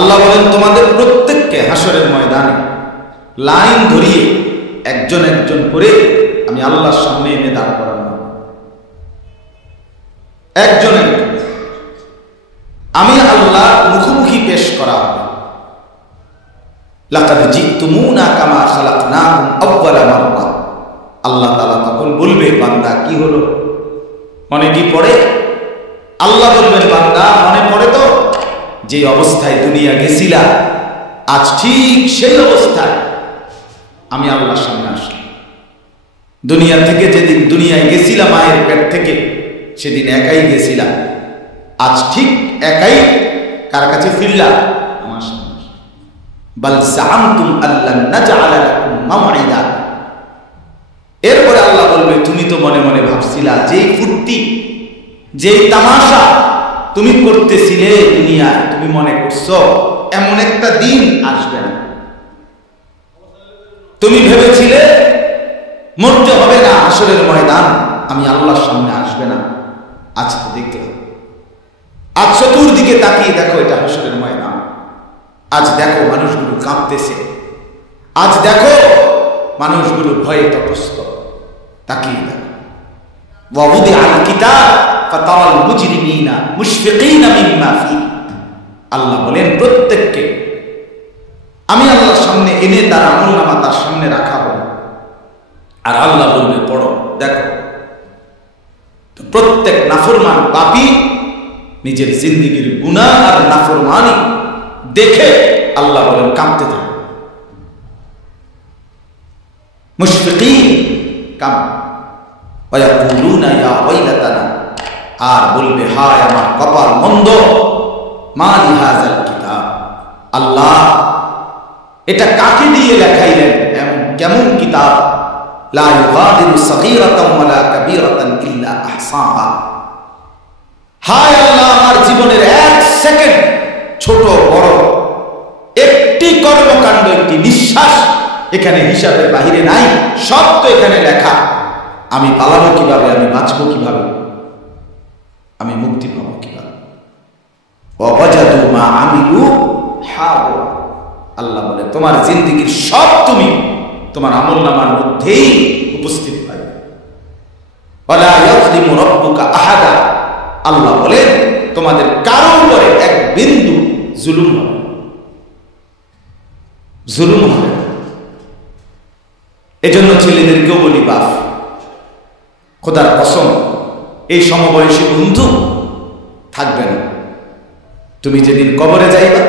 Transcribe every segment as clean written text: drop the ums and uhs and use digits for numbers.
আল্লাহ বলেন তোমাদের প্রত্যেককে হাসরের ময়দানে লাইন ধরিয়ে একজন একজন করে আমি আল্লাহর সামনে এনে দাঁড় করানো, একজন একজন আমি আল্লাহ মুখোমুখি পেশ করা হবে। লাকাদ জিতুমুনা কামা খালাকনাকুম আউওয়ালা মাররা। আল্লাহ তাআলা তখন বলবে, বান্দা কি হলো, মনে কি পড়ে? আল্লাহ বলবেন, বান্দা মনে পড়ে তো যে অবস্থায় দুনিয়া গেছিলা, আজ ঠিক সেই অবস্থায় আমি আল্লাহর সামনে আসলাম। দুনিয়া থেকে যেদিন দুনিয়ায় গেছিলাম মায়ের পেট থেকে, সেদিন একাই গেছিলাম, আজ ঠিক একাই কার কাছে ফিরলাম? আমার সামনে। বাল জাআমতুম আল্লান নাজআলা লাকুম মাওঈদা। এরপরে আল্লাহ বলবে, তুমি তো মনে মনে ভাবছিলা, যেই ফুর্তি যেই তামাশা তুমি করতেছিলে দুনিয়ায়, তুমি মনে করছো এমন একটা দিন আসবে না। তুমি ভেবেছিলে মরতে হবে না, হাসরের ময়দান আমি আল্লাহর সামনে আসবে না। আজ তো দেখলাম, আজ চতুর্দিকে তাকিয়ে দেখো এটা হাসরের ময়দান। আজ দেখো মানুষগুলো কাঁপতেছে, আজ দেখো মানুষগুলো ভয়ে তটস্থ। তাকিয়ে দেখো, ওয়াবুদি আল কিতাব ফাতারাল মুজরিমিনা মুশফিকিনা মিম্মা ফি। আল্লাহ বলেন প্রত্যেককে আমি আল্লাহর সামনে এনে তার আমলনামা তার সামনে রাখা হবে, আর আল্লাহ বলবে পড়ো দেখো। তো প্রত্যেক নাফরমান পাপী নিজের জিন্দেগির গুনাহ আর নাফরমানি দেখে আল্লাহ বলেন কাঁপতে থাকে, মুশফিকিন কাম ওয়ায়াকুলুনা ইয়া ওয়াইলাতানা। আর বলবে, হায় আমার কপাল মন্দ, মা লিহাযাল কিতাব। আল্লাহ এটা কাকে দিয়ে লেখাইলেন, এমন কেমন কিতাব, লা ইউগাদিরু সগীরাতান ওয়ালা কাবীরাতান ইল্লা আহসাহা। হায় আল্লাহ, আমার জীবনের এক সেকেন্ড, ছোট বড় একটি কর্মকাণ্ড, একটি নিঃশ্বাস এখানে হিসাবের বাহিরে নাই, সব তো এখানে লেখা। আমি পালাবো কিভাবে, আমি বাঁচবো কিভাবে, আমি মুক্তি পাবো কিভাবে? ওয়াজাদু মা আমিলু হাদির। আল্লাহ বলে তোমার জিন্দেগির সব তুমি তোমার আমলনামার মধ্যেই উপস্থিত পাবে। ওয়ালা ইয়াযলিমু রাব্বুকা আহাদা। আল্লাহ বলেন তোমাদের কারো উপরে এক বিন্দু জুলুম হবে, জুলুম হবে। এজন্য ছেলেদেরকেও বলি, বাপ খোদার কসম, এই সমবয়সী বন্ধু থাকবে না। তুমি যেদিন কবরে যাইবা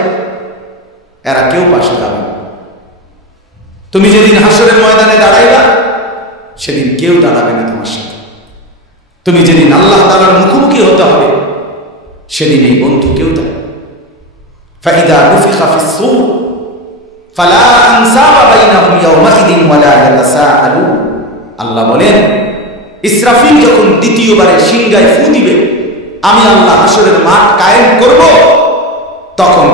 এরা কেউ পাশে যাবে না। তুমি যেদিন হাসরের ময়দানে দাঁড়াইবা সেদিন কেউ দাঁড়াবে না তোমার সাথে। তুমি যেদিন আল্লাহ তাআলার মুখোমুখি হতে হবে সেদিন এই বন্ধু কেউ দাঁড়াবে। ফাইদা নুফিখা ফিস-সূর ফালা আনসাবা বাইনাহুম ইয়াওমাইদিন ওয়ালা ইয়াতাসাআলুন। আল্লাহ বলেন ইসরাফিল যখন দ্বিতীয়বারে সিংহায় ফু দিবে, আমি আল্লাহ হাসরের মাঠ কায়েম করব, তখন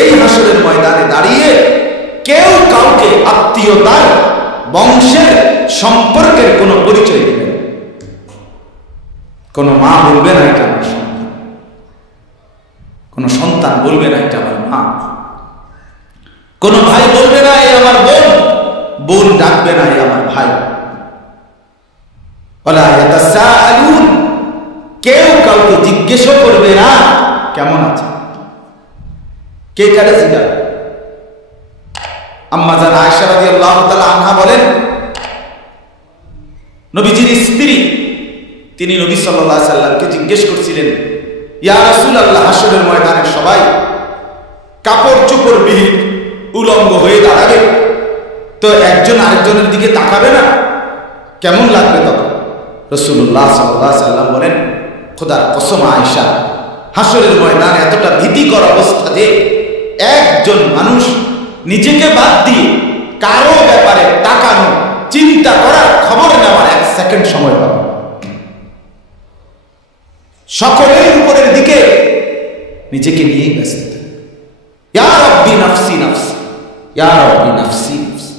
এই হাসরের ময়দানে দাঁড়িয়ে কেউ কাউকে আত্মীয়তার, বংশের, সম্পর্কের কোনো পরিচয় দেবে না। কোনো মা বলবে না এটা আমার সন্তান, কোনো সন্তান বলবে না এটা আমার মা, কোনো ভাই বলবে না এ আমার বোন, বোন ডাকবে না এ আমার ভাই। ওয়ালা ইয়াতাসাআলুন। কেউ কাউকে জিজ্ঞেসও করবে না কেমন আছে, কে কারে জিজ্ঞাসা। আম্মা জান আয়েশা রাদিয়াল্লাহু তাআলা আনহা বলেন, নবীজির স্ত্রী তিনি নবী সাল্লাল্লাহু আলাইহি সাল্লামকে জিজ্ঞেস করছিলেন, ইয়া রাসূলুল্লাহ, হাসরের ময়দানে সবাই কাপড় চোপড় বিহীন উলঙ্গ হয়ে দাঁড়াবে, তো একজন আরেকজনের দিকে তাকাবে না, কেমন লাগবে তখন? রাসূলুল্লাহ সাল্লাল্লাহু আলাইহি সাল্লাম বলেন, খোদার কসম আয়েশা, হাসরের ময়দানে এতটা ভীতিকর অবস্থা যে একজন মানুষ নিজেকে বাদ দিয়ে কারো ব্যাপারে তাকানো, চিন্তা করার, খবর নেওয়ার এক সেকেন্ড সময় পাবে। সকলের উপরের দিকে নিজেকে নিয়েই ব্যস্ত থাকে। ইয়া রাব্বি নাফসি নাফসি, ইয়া রাব্বি নাফসি নাফসি,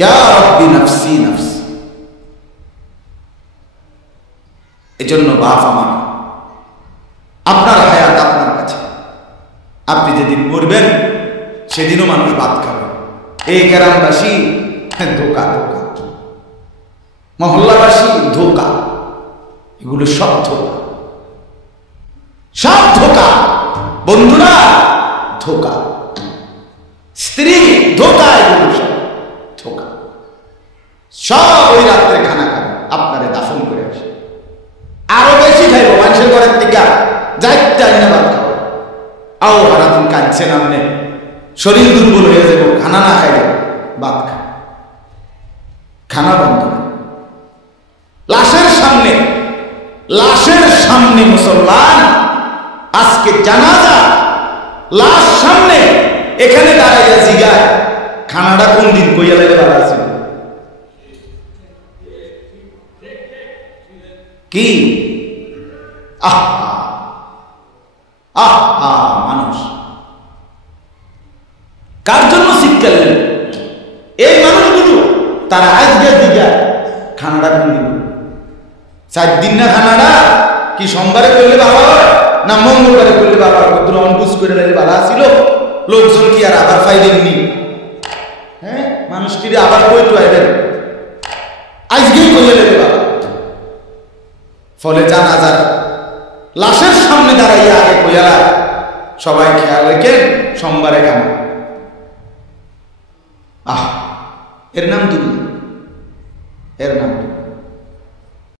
ইয়া রাব্বি নাফসি নাফসি। এজন্য বাপ আমার, আপনার হায়াত আপনার কাছে। আপনি যেদিন মরবেন সেদিনও মানুষ ভাত খাবে। এই গ্রামবাসী ধোকা ধোকা, মহল্লাবাসী ধোকা, এগুলো সব ধোকা, সব ধোকা। বন্ধুরা ধোকা, স্ত্রী ধোকা, এগুলো সব ধোকা। সব ওই রাত্রে খানা খাবে, আপনারে দাফন করে আসে। আরো বেশি খাইব মানুষের ঘরের থেকে যাইতে না ভাত খাবো। আও সারাদিন কাঁদছে নামনে, শরীর দুর্বল হয়ে যাবো, খানা না খাইলে ভাত খা, খানা বন্ধ। লাশের সামনে, লাশের সামনে মুসলমান আজকে জানাজা, লাশ সামনে, এখানে দাঁড়াইয়া জিগায় খানাটা কোন দিন কইয়া লাগে বাড়া আছে কি? মানুষ কার জন্য শিক্ষা নেন? এই মানুষগুলো তারা আজকে জিগায় খানাটা কোন দিন। 4 দিন না খানাটা কি সোমবারে করলে ভালো হয় না মঙ্গলবারে করলে ভালো হয়? কত অনবুঝ করে নিলে ভালো ছিল, লোকজন কি আর আবার ফাইলেননি? হ্যাঁ, মানুষটিরে আবার কই তো আইলেন, আজকেই কইলে নেবে বাবা। ফলে জানাজার লাশের সামনে দাঁড়াইয়া আগে কইয়ালা সবাই খেয়াল রেখেন সোমবারে খানা। এর নাম দুনিয়া, এর নাম